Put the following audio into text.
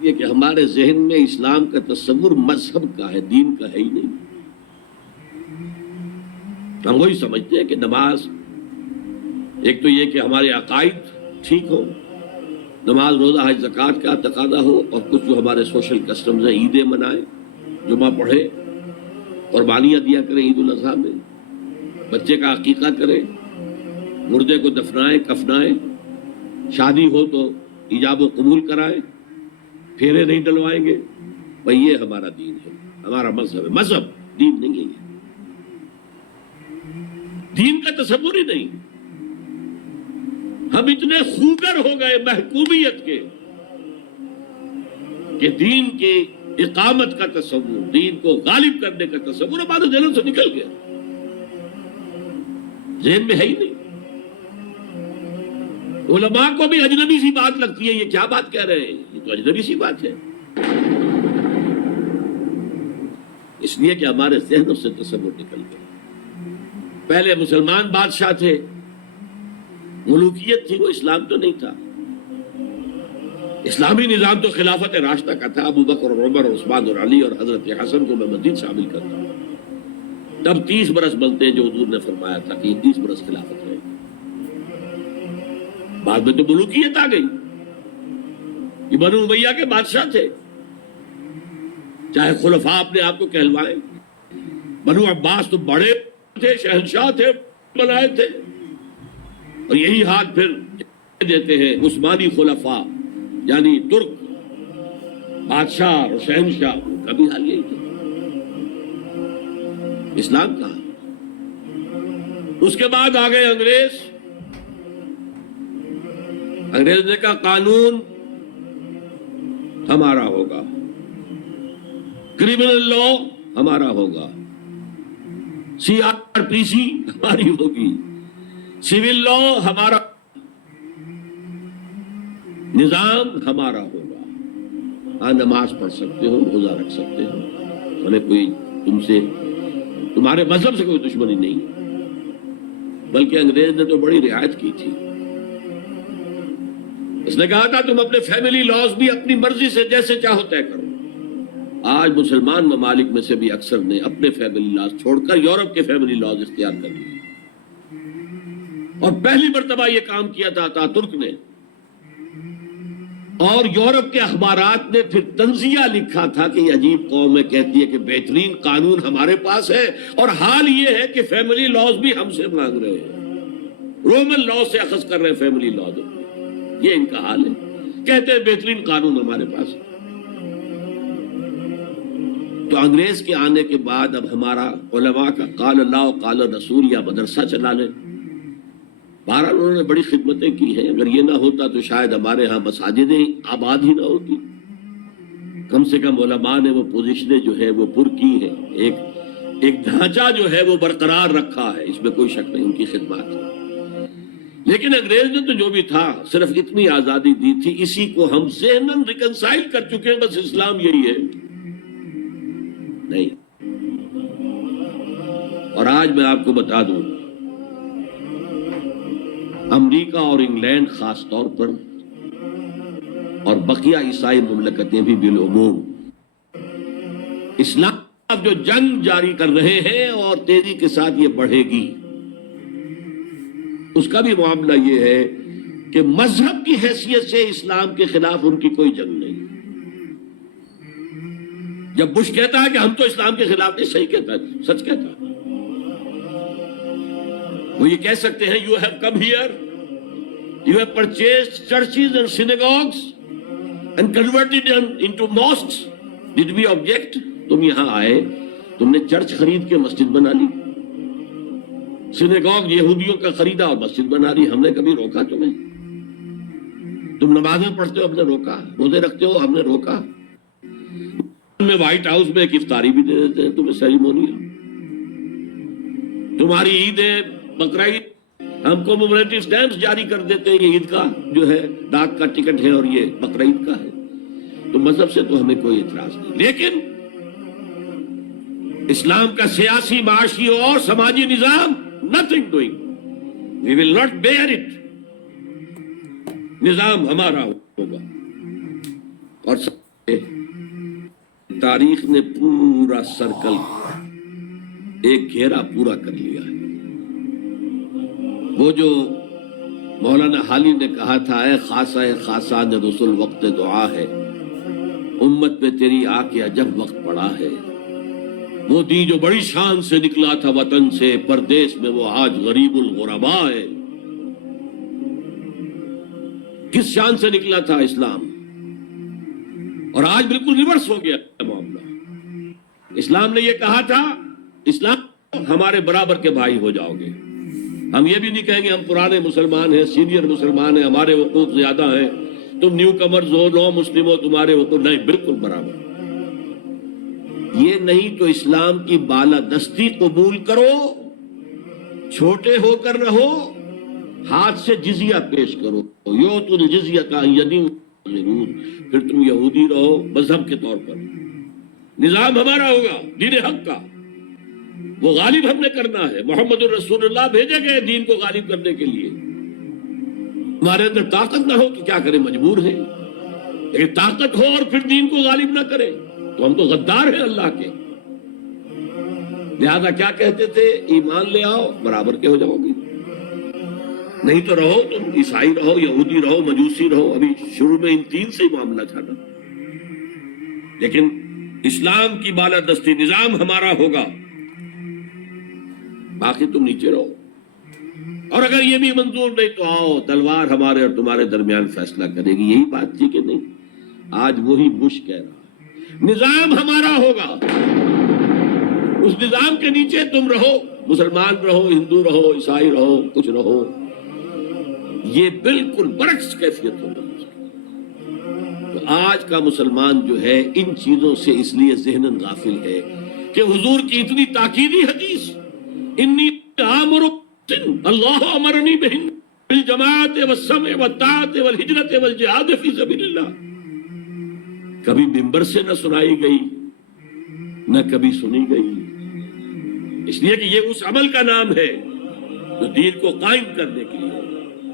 یہ کہ ہمارے ذہن میں اسلام کا تصور مذہب کا ہے، دین کا ہے ہی نہیں۔ ہم وہی سمجھتے ہیں کہ نماز ایک تو یہ کہ ہمارے عقائد ٹھیک ہو، نماز روزہ حج زکوٰۃ کا تقاضا ہو، اور کچھ جو ہمارے سوشل کسٹمز ہیں، عیدیں منائیں، جمعہ پڑھے، قربانیاں دیا کریں عید الاضحیٰ میں، بچے کا عقیقہ کریں، مردے کو دفنائیں کفنائیں، شادی ہو تو ایجاب و قبول کرائیں، پھیرے نہیں ڈلوائیں گے۔ بھئی یہ ہمارا دین ہے، ہمارا مذہب ہے، مذہب دین نہیں ہے یہ، دین کا تصور ہی نہیں۔ ہم اتنے خوگر ہو گئے محکومیت کے کہ دین کی اقامت کا تصور، دین کو غالب کرنے کا تصور ہمارے ذہن سے نکل گیا، ذہن میں ہے ہی نہیں۔ علماء کو بھی اجنبی سی بات لگتی ہے، یہ کیا بات کہہ رہے ہیں، یہ تو اجنبی سی بات ہے، اس لیے کہ ہمارے ذہنوں سے تصور نکل گیا۔ پہلے مسلمان بادشاہ تھے، ملوکیت تھی، وہ اسلام تو نہیں تھا۔ اسلامی نظام تو خلافت راشدہ کا تھا، ابو بکر اور عمر اور عثمان اور علی اور حضرت حسن کو میں مزید شامل کرتا ہوں۔ تب 30 برس بنتے ہیں جو حضور نے فرمایا تھا کہ 30 برس خلافت رہے گی، بعد میں تو ملوکیت آ گئی۔ یہ بنو امیہ کے بادشاہ تھے، چاہے خلفاء اپنے آپ کو کہلوائیں، بنو عباس تو بڑے تھے، شہنشاہ تھے، بنائے تھے، اور یہی حال پھر دیتے ہیں عثمانی خلفاء یعنی ترک بادشاہ اور شہنشاہ کا بھی حال یہی تھا۔ اسلام کہاں؟ اس کے بعد آ گئے انگریز۔ انگریز نے کہا قانون ہمارا ہوگا، کرمنل لا ہمارا ہوگا، CRPC ہماری ہوگی، سول لا ہمارا، نظام ہمارا ہوگا۔ ہاں نماز پڑھ سکتے ہو، روزہ رکھ سکتے ہو، ہمیں کوئی تمہارے مذہب سے کوئی دشمنی نہیں، بلکہ انگریز نے تو بڑی رعایت کی تھی۔ اس نے کہا تھا تم اپنے فیملی لاز بھی اپنی مرضی سے جیسے چاہو طے کرو۔ آج مسلمان ممالک میں سے بھی اکثر نے اپنے فیملی لاز چھوڑ کر یورپ کے فیملی لاز اختیار کر لیے، اور پہلی مرتبہ یہ کام کیا تھا اتاترک نے، اور یورپ کے اخبارات نے پھر تنزیہ لکھا تھا کہ یہ عجیب قوم ہے، کہتی ہے کہ بہترین قانون ہمارے پاس ہے، اور حال یہ ہے کہ فیملی لاز بھی ہم سے مانگ رہے ہیں، رومن لا سے اخذ کر رہے ہیں فیملی لا، یہ ان کا حال ہے، کہتے ہیں بہترین قانون ہمارے پاس ہے۔ تو انگریز کے آنے کے بعد اب ہمارا علماء کا قال اللہ و قال رسول یا مدرسہ چلا لیں۔ بہرحال انہوں نے بڑی خدمتیں کی ہیں، اگر یہ نہ ہوتا تو شاید ہمارے ہاں مساجدیں آباد ہی نہ ہوتی۔ کم سے کم علماء نے وہ پوزیشنیں جو ہے وہ پر کی ہیں، ایک ڈھانچہ جو ہے وہ برقرار رکھا ہے، اس میں کوئی شک نہیں، ان کی خدمات ہے۔ لیکن انگریز نے تو جو بھی تھا صرف اتنی آزادی دی تھی، اسی کو ہم ذہناً ریکنسائل کر چکے ہیں، بس اسلام یہی ہے نہیں۔ اور آج میں آپ کو بتا دوں، امریکہ اور انگلینڈ خاص طور پر اور بقیہ عیسائی مملکتیں بھی بالعموم اسلام جو جنگ جاری کر رہے ہیں اور تیزی کے ساتھ یہ بڑھے گی، اس کا بھی معاملہ یہ ہے کہ مذہب کی حیثیت سے اسلام کے خلاف ان کی کوئی جنگ نہیں۔ جب بش کہتا ہے کہ ہم تو اسلام کے خلاف نہیں، صحیح کہتا ہے، سچ کہتا ہے، وہ یہ کہہ سکتے ہیں you have come here, you have purchased churches and synagogues and converted them into mosques, did we object؟ تم یہاں آئے، تم نے چرچ خرید کے مسجد بنا لی، سینیگوگ یہودیوں کا خریدا اور مسجد بنا لی، ہم نے کبھی روکا تمہیں؟ تم نمازیں پڑھتے ہو، ہم نے روکا؟ روزے رکھتے ہو، ہم نے روکا؟ میں وائٹ ہاؤس میں ایک افطاری بھی دے دیتے ہیں تمہیں، سیریمونی، تمہاری عید ہے، بقرعید، ہم کو کومیموریٹو سٹیمپس جاری کر دیتے ہیں، یہ عید کا جو ہے ڈاک کا ٹکٹ ہے اور یہ بقرعید کا ہے۔ تو مذہب سے تو ہمیں کوئی اعتراض نہیں، لیکن اسلام کا سیاسی، معاشی اور سماجی نظام nothing doing, we will not bear it، نظام ہمارا ہوگا۔ اور تاریخ نے پورا سرکل ایک گھیرا پورا کر لیا ہے۔ وہ جو مولانا حالی نے کہا تھا، اے خاصہ خاصان رسول وقت دعا ہے، امت پہ تیری آ کے عجب وقت پڑا ہے۔ وہ دی جو بڑی شان سے نکلا تھا وطن سے، پردیس میں وہ آج غریب الغربا ہے۔ کس شان سے نکلا تھا اسلام، اور آج بالکل ریورس ہو گیا معاملہ۔ اسلام نے یہ کہا تھا، اسلام ہمارے برابر کے بھائی ہو جاؤ گے۔ ہم یہ بھی نہیں کہیں گے ہم پرانے مسلمان ہیں، سینئر مسلمان ہیں، ہمارے حقوق زیادہ ہیں، تم نیو کمرز ہو، نو مسلم ہو، تمہارے حقوق نہیں، بالکل برابر۔ یہ نہیں تو اسلام کی بالادستی قبول کرو، چھوٹے ہو کر رہو، ہاتھ سے جزیہ پیش کرو، یوت الجزیۃ عن ید صاغرون، پھر تم یہودی رہو مذہب کے طور پر۔ نظام ہمارا ہوگا دین حق کا، وہ غالب ہم نے کرنا ہے۔ محمد الرسول اللہ بھیجے گئے دین کو غالب کرنے کے لیے۔ ہمارے اندر طاقت نہ ہو تو کیا کریں، مجبور ہیں۔ لیکن طاقت ہو اور پھر دین کو غالب نہ کرے تو ہم تو غدار ہیں اللہ کے۔ لہذا کیا کہتے تھے، ایمان لے آؤ برابر کے ہو جاؤ گے، نہیں تو رہو تم عیسائی رہو، یہودی رہو، مجوسی رہو۔ ابھی شروع میں ان تین سے ہی معاملہ تھا نا، لیکن اسلام کی بالادستی نظام ہمارا ہوگا، باقی تم نیچے رہو۔ اور اگر یہ بھی منظور نہیں تو آؤ، تلوار ہمارے اور تمہارے درمیان فیصلہ کرے گی۔ یہی بات تھی کہ نہیں؟ آج وہی بش کہہ رہا ہے، نظام ہمارا ہوگا، اس نظام کے نیچے تم رہو، مسلمان رہو، ہندو رہو، عیسائی رہو، کچھ رہو۔ یہ بالکل برعکس کیفیت ہوگی۔ تو آج کا مسلمان جو ہے ان چیزوں سے اس لیے ذہناً غافل ہے کہ حضور کی اتنی تاکیدی حدیث، انی آمر اللہ امرنی بہن بالجماعت والسمع والطاعت والہجرت والجہاد فی سبیل اللہ، کبھی منبر سے نہ سنائی گئی، نہ کبھی سنی گئی، اس لیے کہ یہ اس عمل کا نام ہے جو دین کو قائم کرنے کے لیے